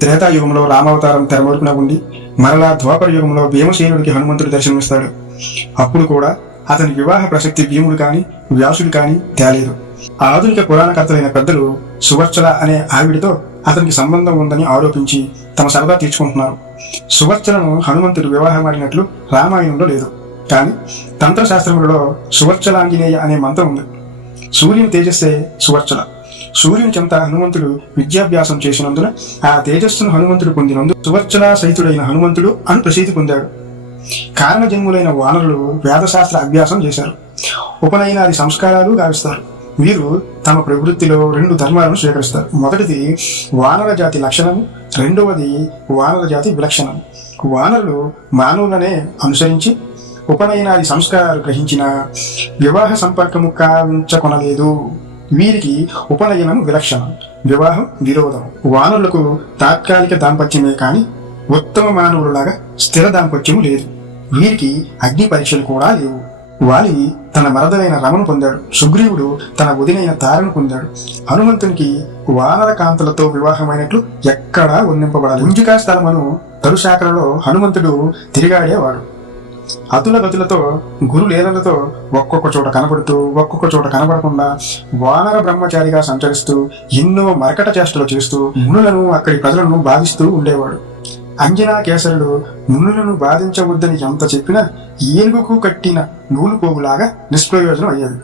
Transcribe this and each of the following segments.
త్రేతాయుగంలో రామావతారం తెరమరుపున ఉండి మరలా ద్వాపర యుగంలో భీమసేనుడికి హనుమంతుడు దర్శనమిస్తాడు. అప్పుడు కూడా అతని వివాహ ప్రసక్తి భీముడు కాని వ్యాసుడు కాని తేలేదు. ఆధునిక పురాణకర్తలైన పెద్దలు సువర్చల అనే ఆవిడితో అతనికి సంబంధం ఉందని ఆరోపించి తమ సరదా తీర్చుకుంటున్నారు. సువర్చలను హనుమంతుడు వివాహమాడినట్లు రామాయణంలో లేదు. కానీ తంత్రశాస్త్రములలో సువర్చలాంజనేయ అనే మంత్రం ఉంది. సూర్యుని తేజస్సే సువర్చల. సూర్యుని చెంత హనుమంతుడు విద్యాభ్యాసం చేసినందున ఆ తేజస్సును హనుమంతుడు పొందినందు సువర్చలా సహితుడైన హనుమంతుడు అని ప్రసిద్ధి పొందాడు. కారణజన్ములైన వానరులు వేదశాస్త్ర అభ్యాసం చేశారు. ఉపనయనాది సంస్కారాలు గావిస్తారు. వీరు తమ ప్రవృత్తిలో 2 ధర్మాలను స్వీకరిస్తారు. మొదటిది వానర జాతి లక్షణము, రెండవది వానర జాతి విలక్షణం. వానరులు మానవులనే అనుసరించి ఉపనయనాది సంస్కారాలు గ్రహించిన వివాహ సంపర్కము కావించకొనలేదు. వీరికి ఉపనయనం విలక్షణం, వివాహం విరోధం. వానరులకు తాత్కాలిక దాంపత్యమే కాని ఉత్తమ మానవులలాగా స్థిర దాంపత్యము లేదు. వీరికి అగ్ని పరీక్షలు కూడా లేవు. వాలి తన మరదలైన రమను పొందాడు. సుగ్రీవుడు తన వదినైన తారను పొందాడు. హనుమంతునికి వానర కాంతలతో వివాహమైనట్లు ఎక్కడా వర్ణింపబడాలి. ఉంజికా స్థలమును తరుశాఖలలో హనుమంతుడు తిరిగాడేవాడు. అతుల గతులతో గురులేలలతో ఒక్కొక్క చోట కనబడుతూ ఒక్కొక్క చోట కనబడకుండా వానర బ్రహ్మచారిగా సంచరిస్తూ ఎన్నో మరకట చేష్టలు చేస్తూ మునులను అక్కడి ప్రజలను బాధిస్తూ ఉండేవాడు. అంజనా కేసరుడు మునులను బాధించవద్దని ఎంత చెప్పినా ఏనుగుకు కట్టిన నూలు పోగులాగా నిష్ప్రయోజనం అయ్యేది.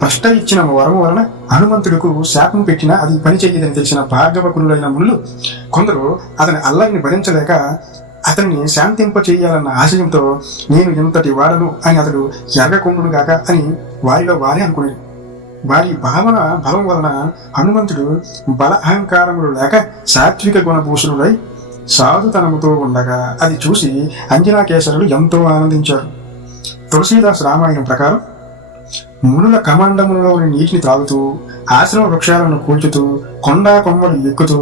ప్రష్ట ఇచ్చిన వరం వలన హనుమంతుడుకు శాపం పెట్టినా అది పని చెయ్యదని తెలిసిన భార్గవకులులైన మునులు కొందరు అతని అల్లరిని భరించలేక అతన్ని శాంతింప చేయాలన్న ఆశయంతో నేను ఇంతటి వాడను అని అతడు ఎర్రకొండును గాక అని వారిలో వారే అనుకునేది. వారి భావన బలం వలన హనుమంతుడు బల అహంకారములు లేక సాత్విక గుణభూషణుడై సాధుతనముతో ఉండగా అది చూసి అంజనాకేసరులు ఎంతో ఆనందించారు. తులసీదాస్ రామాయణం ప్రకారం మునుల కమండములలోని నీటిని తాగుతూ ఆశ్రమ వృక్షాలను కూల్చుతూ కొండా కొమ్మలు ఎక్కుతూ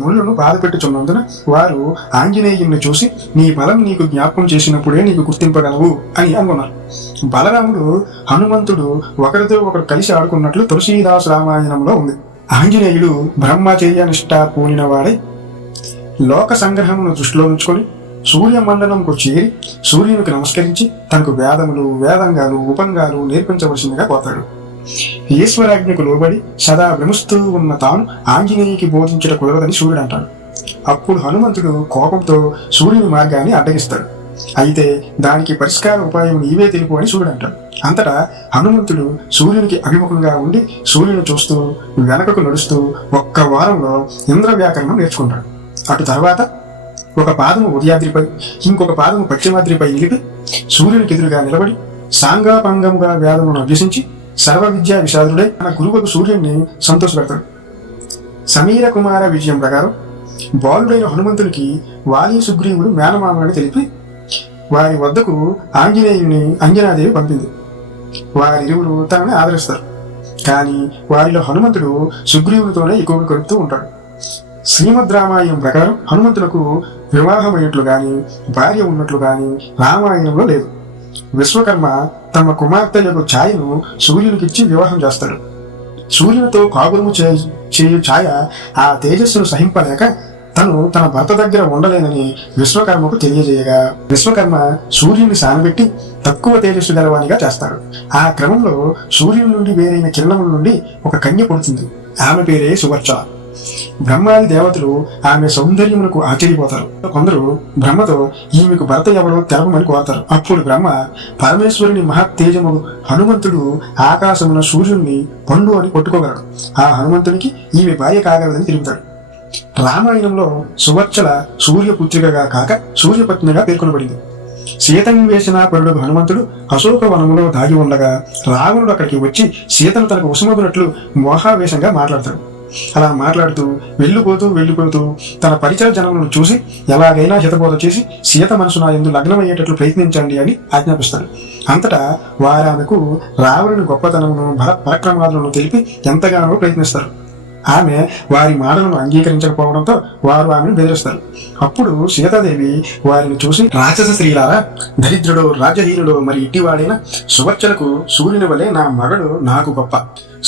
మునులను బాధపెట్టుచున్నందున వారు ఆంజనేయుని చూసి నీ బలం నీకు జ్ఞాపకం చేసినప్పుడే నీకు గుర్తింపగలవు అని అనుకున్నారు. బలరాముడు హనుమంతుడు ఒకరితో ఒకరు కలిసి ఆడుకున్నట్లు తులసీదాస్ రామాయణంలో ఉంది. ఆంజనేయుడు బ్రహ్మచర్య నిష్ఠ పూనిన వాడై లోక సంగ్రహమును దృష్టిలో ఉంచుకొని సూర్యమండలంకు చేరి సూర్యునికి నమస్కరించి తనకు వేదములు వేదంగాలు ఉపంగాలు నేర్పించవలసిందిగా కోతాడు. ఈశ్వరాజ్ఞకు లోబడి సదా భ్రమిస్తూ ఉన్న తాను ఆంజనేయుకి బోధించట కుదరదని సూర్యుడు అంటాడు. అప్పుడు హనుమంతుడు కోపంతో సూర్యుని మార్గాన్ని అడ్డగిస్తాడు. అయితే దానికి పరిష్కార ఉపాయం నీవే తెలుపు అని సూర్యుడు అంటాడు. అంతటా హనుమంతుడు సూర్యునికి అభిముఖంగా ఉండి సూర్యుని చూస్తూ వెనకకు నడుస్తూ ఒక్క వారంలో ఇంద్ర వ్యాకరణం నేర్చుకుంటాడు. అటు తర్వాత ఒక పాదము ఉదయాద్రిపై ఇంకొక పాదము పశ్చిమాద్రిపై నిలిపి సూర్యునికి ఎదురుగా నిలబడి సాంగాపంగముగా వేదమును అభ్యసించి సర్వ విద్యా విశారదుడై తన గురువుకు సూర్యుడిని సంతోషపెడతాడు. సమీర కుమార విజయం ప్రకారం బాలుడైన హనుమంతునికి వాలి సుగ్రీవుడు మేనమామని తెలిపి వారి వద్దకు ఆంజనేయుని అంజనాదేవి పంపింది. వారిరువురు తనని ఆదరిస్తారు. కానీ వారిలో హనుమంతుడు సుగ్రీవునితోనే ఎక్కువగా గడుపుతూ ఉంటాడు. శ్రీమద్ రామాయణం ప్రకారం హనుమంతులకు వివాహమైనట్లు గాని భార్య ఉన్నట్లు గాని రామాయణంలో లేదు. విశ్వకర్మ తమ కుమార్తె యొక్క ఛాయను సూర్యునికిచ్చి వివాహం చేస్తాడు. సూర్యునితో కాపురము చేయు ఛాయ ఆ తేజస్సును సహింపలేక తను తన భర్త దగ్గర ఉండలేనని విశ్వకర్మకు తెలియజేయగా విశ్వకర్మ సూర్యుని సానబెట్టి తక్కువ తేజస్సు గలవానిగా చేస్తాడు. ఆ క్రమంలో సూర్యుని నుండి వేరైన కిరణముల నుండి ఒక కన్య పుడుతుంది. ఆమె పేరే సువర్చల. బ్రహ్మాది దేవతలు ఆమె సౌందర్యమునకు ఆశ్చర్యపోతారు. కొందరు బ్రహ్మతో ఈమెకు భర్త ఎవరో తెలపమని కోరతారు. అప్పుడు బ్రహ్మ పరమేశ్వరుని మహత్తేజము హనుమంతుడు ఆకాశమున సూర్యుడిని పండు అని పట్టుకోగలడు. ఆ హనుమంతునికి ఈమె భార్య కాగలదని తెలుపుతాడు. రామాయణంలో సువర్చల సూర్యపుత్రికగా కాక సూర్యపత్నిగా పేర్కొనబడింది. సీతన్వేషణాపరుడు హనుమంతుడు అశోక వనములో దాగి ఉండగా రావణుడు అక్కడికి వచ్చి సీతను తనకు వశమగునట్లు మోహావేశంగా మాట్లాడతాడు. అలా మాట్లాడుతూ వెళ్ళిపోతూ తన పరిచయ జనములను చూసి ఎలాగైనా హితబోధ చేసి సీత మనసు నా యందు లగ్నమయ్యేటట్లు ప్రయత్నించండి అని ఆజ్ఞాపిస్తాడు. అంతటా వారామెకు రావణుని గొప్పతనమును పరాక్రమాలను తెలిపి ఎంతగానో ప్రయత్నిస్తారు. ఆమె వారి మాటలను అంగీకరించకపోవడంతో వారు ఆమెను బెదిరిస్తారు. అప్పుడు సీతాదేవి వారిని చూసి రాక్షస స్త్రీలారా, దరిద్రుడు రాజహీనుడు మరి ఇట్టివాడైన సువర్చలకు సూర్యుని వలె నా మగడు నాకు గొప్ప.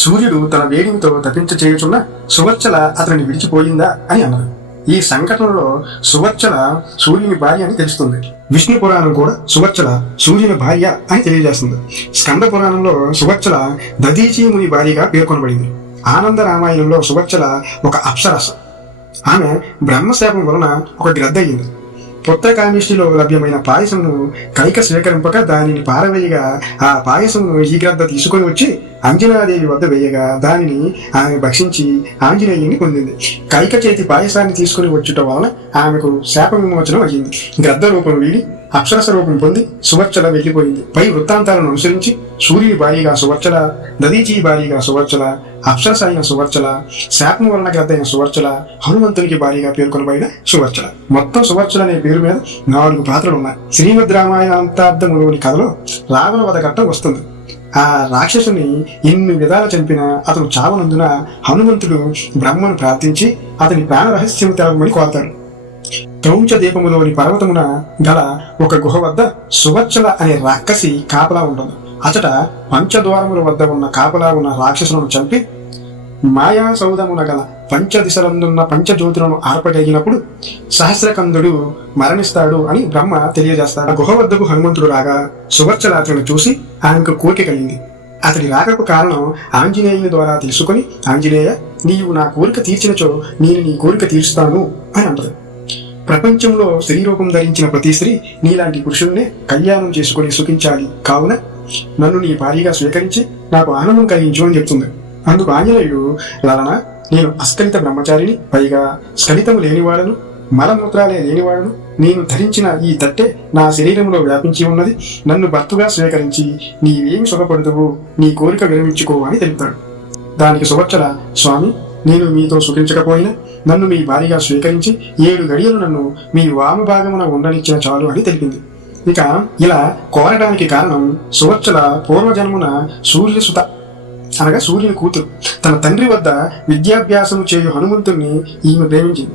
సూర్యుడు తన వేడిమితో తప్పించ చేయుచున్న సువర్చల అతనిని విడిచిపోయిందా అని అన్నారు. ఈ సంఘటనలో సువర్చల సూర్యుని భార్య అని తెలుస్తుంది. విష్ణు పురాణం కూడా సువర్చల సూర్యుని భార్య అని తెలియజేస్తుంది. స్కంద పురాణంలో సువర్చల దధీచి ముని భార్యగా పేర్కొనబడింది. ఆనంద రామాయణంలో సువర్చల ఒక అప్సరస. ఆమె బ్రహ్మశాపం వలన ఒక గ్రద్ద అయింది. పుత్రకామిష్టిలో లభ్యమైన పాయసమును కైక స్వీకరింపక దానిని పారవేయగా ఆ పాయసమును ఈ గ్రద్ద తీసుకొని వచ్చి అంజనాదేవి వద్ద వేయగా దానిని ఆమె భక్షించి ఆంజనేయుని పొందింది. కైక చేతి పాయసాన్ని తీసుకుని వచ్చుట వలన ఆమెకు శాప విమోచనం అయ్యింది. గ్రద్ద రూపం వీడి అప్సరస రూపం పొంది సువర్చల వెళ్లిపోయింది. పై వృత్తాంతాలను అనుసరించి సూర్యుని భార్యగా సువర్చల, దధీచి భార్యగా సువర్చల, అప్సరస అయిన సువర్చల, శాపం వలన గ్రద్ద అయిన సువర్చల, హనుమంతునికి భార్యగా పేర్కొనబడిన సువర్చల. మొత్తం సువర్చల అనే పేరు మీద 4 పాత్రలు ఉన్నాయి. శ్రీమద్ రామాయణాంతార్థములోని కథలో రావణ వధ ఘట్టం వస్తుంది. ఆ రాక్షసుని ఎన్ని విధాలు చంపినా అతను చావనందున హనుమంతుడు బ్రహ్మను ప్రార్థించి అతని ప్రాణ రహస్యం తెలవమని కోరతాడు. క్రౌంచ దీపములోని పర్వతమున గల ఒక గుహ వద్ద సువర్చల అనే రాక్షసి కాపలా ఉంటుంది. అచట పంచద్వారముల వద్ద ఉన్న కాపలా ఉన్న రాక్షసులను చంపి మాయా సౌధమున గల పంచదిశలందున్న పంచజ్యోతులను ఆర్పగలిగినప్పుడు సహస్రకందుడు మరణిస్తాడు అని బ్రహ్మ తెలియజేస్తాడు. ఆ గుహ వద్దకు హనుమంతుడు రాగా సువర్చల అతను చూసి ఆమెకు కోరిక కలిగింది. అతడి రాకకు కారణం ఆంజనేయుని ద్వారా తెలుసుకుని, ఆంజనేయ, నీవు నా కోరిక తీర్చినచో నేను నీ కోరిక తీర్చుతాను అని అంటది. ప్రపంచంలో స్త్రీ రూపం ధరించిన ప్రతి స్త్రీ నీలాంటి పురుషుల్నే కళ్యాణం చేసుకుని సుఖించాలి, కావున నన్ను నీ భార్యగా స్వీకరించి నాకు ఆనందం కలిగించు అని చెప్తుంది. అందుకు ఆంజనేయుడు, లలన, నేను అస్కలిత బ్రహ్మచారిని, పైగా స్ఖలితము లేనివాడను, మలమూత్రాలే లేనివాడను. నేను ధరించిన ఈ తట్టె నా శరీరంలో వ్యాపించి ఉన్నది. నన్ను భర్తగా స్వీకరించి నీవేమి సుఖపడుతువు, నీ కోరిక విరమించుకో అని తెలుపుతాడు. దానికి సువర్చల, స్వామి, నేను మీతో సుఖించకపోయినా నన్ను మీ భార్యగా స్వీకరించి 7 గడియలు నన్ను మీ వామభాగమున ఉండనిచ్చిన చాలు అని తెలిపింది. ఇక ఇలా కోరడానికి కారణం సువర్చల పూర్వజన్మున సూర్యసుత అనగా సూర్యుని కూతురు తన తండ్రి వద్ద విద్యాభ్యాసం చేయు హనుమంతుణ్ణి ఈమె ప్రేమించింది.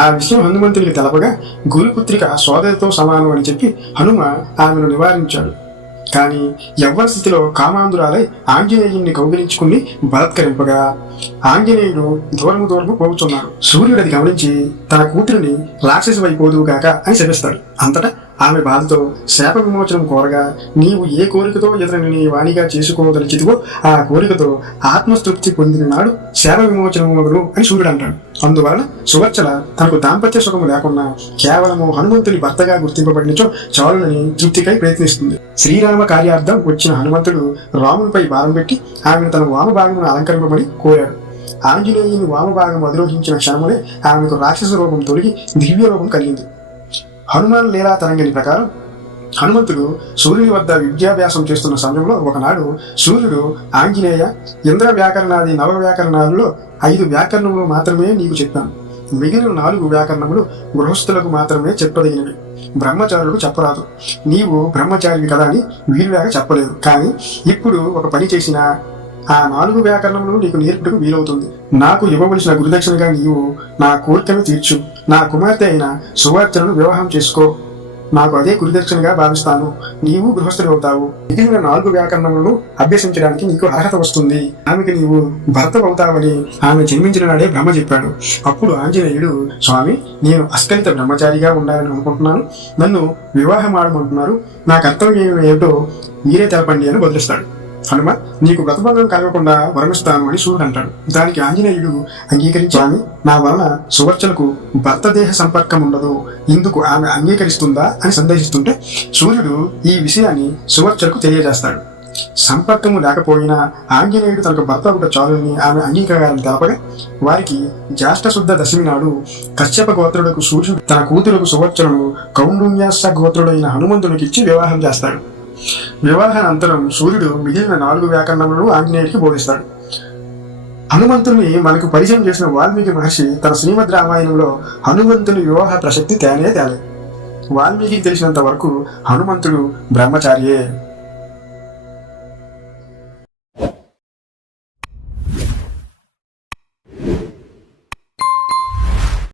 ఆ విషయం హనుమంతునికి తెలపగా గురుపుత్రిక సోదరితో సమానం అని చెప్పి హనుమ ఆమెను నివారించాడు. కానీ యవ్వన స్థితిలో కామాంధురాలై ఆంజనేయుణ్ణి కౌగిలించుకుని బలత్కరింపగా ఆంజనేయుడు దూరము పోగుచున్నాడు. సూర్యుడు అది గమనించి తన కూతురిని రాక్షసి వైపోదువుగాక అని శపిస్తాడు. అంతటా ఆమె బాధతో శాప విమోచనం కోరగా, నీవు ఏ కోరికతో ఇతరుని నీ వాణిగా చేసుకోదలిచితివో ఆ కోరికతో ఆత్మస్తృప్తి పొందిన నాడు శాప విమోచనం మొదలు అని సూర్యుడు అంటాడు. అందువలన సువర్చల తనకు దాంపత్య సుఖము లేకుండా కేవలము హనుమంతుని భర్తగా గుర్తింపబడినచో చాలునని తృప్తికై ప్రయత్నిస్తుంది. శ్రీరామ కార్యార్థం వచ్చిన హనుమంతుడు రామునిపై భారం పెట్టి ఆమెను తన వామభాగమును అలంకరింపమని కోరాడు. ఆంజనేయుని వామభాగం అధిరోహించిన క్షణమునే ఆమెకు రాక్షస రూపం తొలగి దివ్య రూపం కలిగింది. హనుమాన్ లీలా తరంగిణి ప్రకారం హనుమంతుడు సూర్యుని వద్ద విద్యాభ్యాసం చేస్తున్న సమయంలో ఒకనాడు సూర్యుడు, ఆంజనేయ, ఇంద్ర వ్యాకరణాది 9 వ్యాకరణాలలో 5 వ్యాకరణములు మాత్రమే నీకు చెప్పాను. మిగిలిన 4 వ్యాకరణములు గృహస్థులకు మాత్రమే చెప్పదగినవి, బ్రహ్మచారులకు చెప్పరాదు. నీవు బ్రహ్మచారివి కదా అని వీలులాగా చెప్పలేదు. కానీ ఇప్పుడు ఒక పని చేసినా ఆ 4 వ్యాకరణములు నీకు నేర్పుటకు వీలవుతుంది. నాకు ఇవ్వవలసిన గురుదక్షిణగా నీవు నా కోరికను తీర్చు. నా కుమార్తె అయిన సువర్చలను వివాహం చేసుకో. నాకు అదే గురుదక్షిణగా భావిస్తాను. నీవు గృహస్థుడు అవుతావు. మిగిలిన 4 వ్యాకరణములను అభ్యసించడానికి నీకు అర్హత వస్తుంది. ఆమెకు నీవు భర్త అవుతావని ఆమె జన్మించిన నాడే బ్రహ్మ చెప్పాడు. అప్పుడు ఆంజనేయుడు, స్వామి, నేను అస్కలిత బ్రహ్మచారిగా ఉండాలని అనుకుంటున్నాను. నన్ను వివాహం ఆడమంటున్నారు. నా కర్తవ్యం ఏమిటో మీరే తెలపండి అని బదులిస్తాడు. హనుమ, నీకు వ్రతభంగం కలగకుండా వరమిస్తాను అని సూర్యుడు అంటాడు. దానికి ఆంజనేయుడు అంగీకరించాలి. నా వలన సువర్చలకు భర్త దేహ సంపర్కం ఉండదు, ఇందుకు ఆమె అంగీకరిస్తుందా అని సందేహిస్తుంటే సూర్యుడు ఈ విషయాన్ని సువర్చలకు తెలియజేస్తాడు. సంపర్కము లేకపోయినా ఆంజనేయుడు తనకు భర్త ఒక చాలుని ఆమె అంగీకారం తెలపగా వారికి జ్యేష్ఠ శుద్ధ దశమి నాడు కశ్యప గోత్రులకు సూర్యుడు తన కూతురుకు సువర్చలను కౌండున్యాస గోత్రుడైన హనుమంతునికిచ్చి వివాహం చేస్తాడు. వివాహానంతరం సూర్యుడు మిగిలిన 4 వ్యాకరణములను ఆంజనేయుడికి బోధిస్తాడు. హనుమంతుని మనకు పరిచయం చేసిన వాల్మీకి మహర్షి తన శ్రీమద్ రామాయణంలో హనుమంతుని వివాహ ప్రసక్తి తేనే తేలేదు. వాల్మీకి తెలిసినంత వరకు హనుమంతుడు బ్రహ్మచారియే.